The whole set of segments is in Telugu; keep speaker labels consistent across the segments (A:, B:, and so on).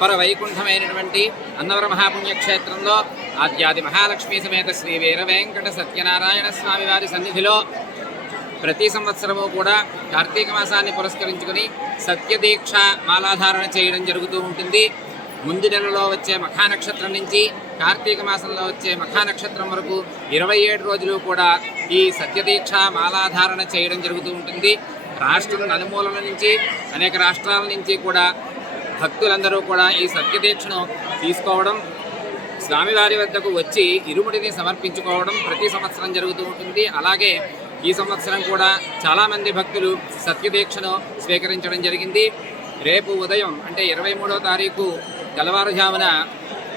A: అపర వైకుంఠమైనటువంటి అన్నవర మహాపుణ్యక్షేత్రంలో ఆద్యాది మహాలక్ష్మీ సమేత శ్రీ వీర వెంకట సత్యనారాయణ స్వామి వారి సన్నిధిలో ప్రతి సంవత్సరము కూడా కార్తీక మాసాన్ని పురస్కరించుకుని సత్యదీక్ష మాలాధారణ చేయడం జరుగుతూ ఉంటుంది. ముందు నెలలో వచ్చే మఖానక్షత్రం నుంచి కార్తీక మాసంలో వచ్చే మఖా నక్షత్రం వరకు ఇరవై ఏడు రోజులు కూడా ఈ సత్యదీక్ష మాలాధారణ చేయడం జరుగుతూ ఉంటుంది. రాష్ట్రం నలుమూలల నుంచి అనేక రాష్ట్రాల నుంచి కూడా భక్తులందరూ కూడా ఈ సత్యదీక్షను తీసుకోవడం స్వామివారి వద్దకు వచ్చి ఇరుముడిని సమర్పించుకోవడం ప్రతి సంవత్సరం జరుగుతూ ఉంటుంది. అలాగే ఈ సంవత్సరం కూడా చాలామంది భక్తులు సత్యదీక్షను స్వీకరించడం జరిగింది. రేపు ఉదయం అంటే ఇరవై మూడో తారీఖు తెల్లవారుజామున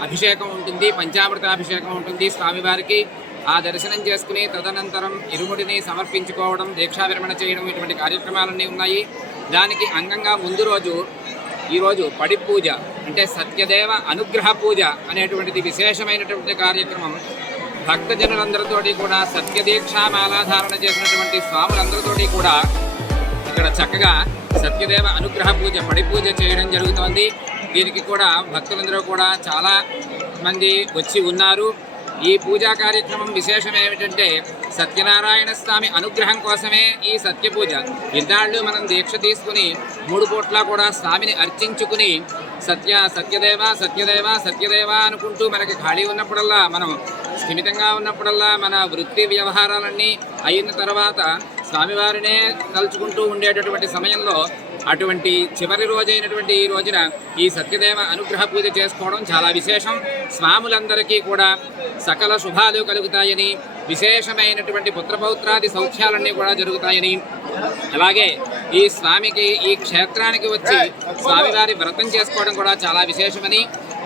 A: అభిషేకం ఉంటుంది పంచామృత అభిషేకం ఉంటుంది స్వామివారికి. ఆ దర్శనం చేసుకుని తదనంతరం ఇరుముడిని సమర్పించుకోవడం దీక్షా విరమణ చేయడం ఇటువంటి కార్యక్రమాలన్నీ ఉన్నాయి. దానికి అంగంగా ముందు రోజు ఈరోజు పడి పూజ అంటే సత్యదేవ అనుగ్రహ పూజ అనేటువంటిది విశేషమైనటువంటి కార్యక్రమం. భక్తజనులందరితోటి కూడా సత్యదీక్షా మాలాధారణ చేసినటువంటి స్వాములందరితోటి కూడా ఇక్కడ చక్కగా సత్యదేవ అనుగ్రహ పూజ పడి పూజ చేయడం జరుగుతోంది. దీనికి కూడా భక్తులందరూ కూడా చాలా మంది వచ్చి ఉన్నారు. ఈ పూజా కార్యక్రమం విశేషం ఏమిటంటే సత్యనారాయణ స్వామి అనుగ్రహం కోసమే ఈ సత్యపూజ. ఇన్నాళ్ళు మనం దీక్ష తీసుకుని మూడు పూట్ల కూడా స్వామిని అర్చించుకుని సత్య సత్యదేవ సత్యదేవ సత్యదేవ అనుకుంటూ మనకి ఖాళీ ఉన్నప్పుడల్లా మనం స్థిమితంగా ఉన్నప్పుడల్లా మన వృత్తి వ్యవహారాలన్నీ అయిన తర్వాత స్వామివారినే తలుచుకుంటూ ఉండేటటువంటి సమయంలో అటువంటి చివరి రోజైనటువంటి ఈ రోజున ఈ సత్యదేవ అనుగ్రహ పూజ చేసుకోవడం చాలా విశేషం. స్వాములందరికీ కూడా సకల శుభాలు కలుగుతాయని విశేషమైనటువంటి పుత్రపౌత్రాది సౌఖ్యాలన్నీ కూడా జరుగుతాయని. అలాగే ఈ స్వామికి ఈ క్షేత్రానికి వచ్చి స్వామివారి వ్రతం చేసుకోవడం కూడా చాలా విశేషమని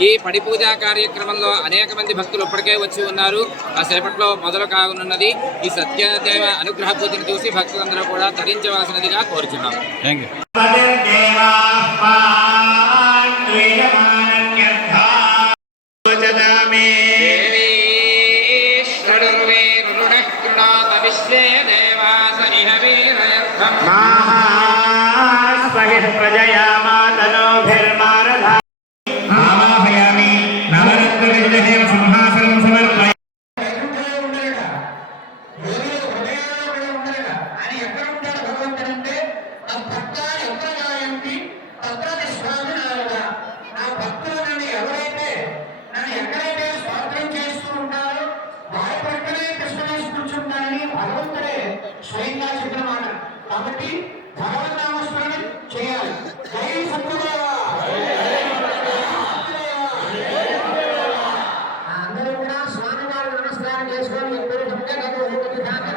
A: ఈ పడి పూజా కార్యక్రమంలో అనేక మంది భక్తులు ఇప్పటికే వచ్చి ఉన్నారు. కాసేపట్లో మొదలు కానున్నది ఈ సత్యదేవ అనుగ్రహ పూజను చూసి భక్తులందరూ కూడా తరించవలసినదిగా కోరుచున్నాం.
B: థ్యాంక్ యూ
C: ప్రజయా
D: స్వయంగా చెప్పినమాట కాబట్టి భగవన్ నామస్మరణం చేయాలి. జై సత్యదేవా! అందరూ కూడా స్వామివారి నమస్కారం చేసుకొని ఎప్పుడు చెప్తే కదా ఒకటి దాకా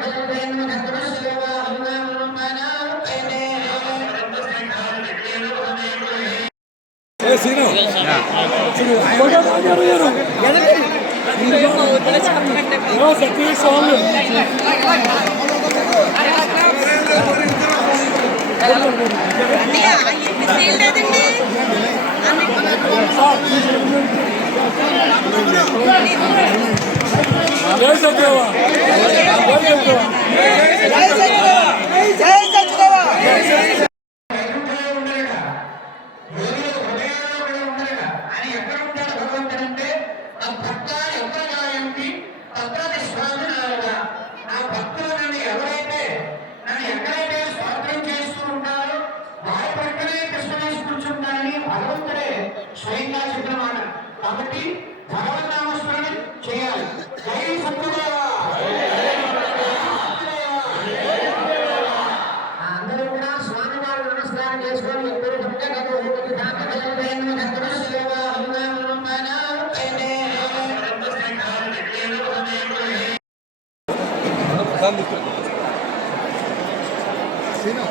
D: జరుగుతాయని భక్తుల సేవ అభిమానం భగవంతుడే స్వయంగా చెప్పిన మాట. కాబట్టి భగవన్నామస్మరణ చేయాలి. జై సత్యదేవా! కూడా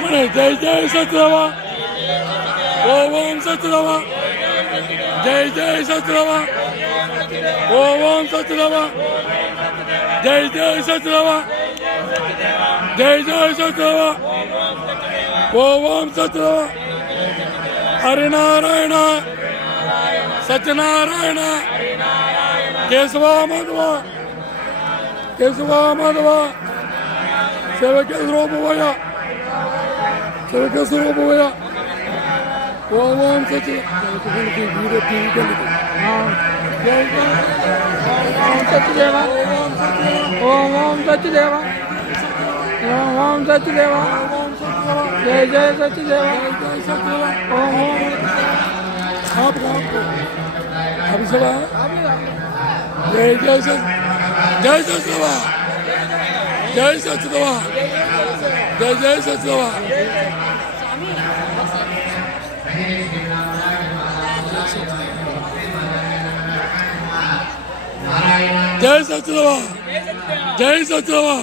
D: म्हणे जय जय सतरावा
B: ओम ओम सतरावा जय जय सतरावा ओम ओम सतरावा जय जय सतरावा जय जय सतरावा ओम ओम सतरावा हरिनारायण सत्यनारायण केशवा माधवा केशवा माधवा सेवकेश रोपवया సర్వేశ్వరబాబోయ ఓం సచి వీడియో టీవీ
E: ఓం సత్యదేవా. ఓం ఓం సత్యదేవా. ఓం ఓం సత్యదేవా. జయ జయ సత్యదేవా. ఓం ఓం
B: అభిషేవా జయ జయ జయ సత్యదేవా. జయ సత్యదేవా. ده جايزة سوا جايزة سوا جايزة سوا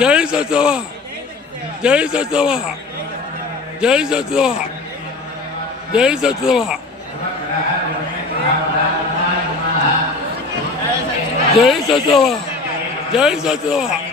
B: جايزة سوا جايزة سوا جايزة سوا جايزة سوا جايزة سوا جايزة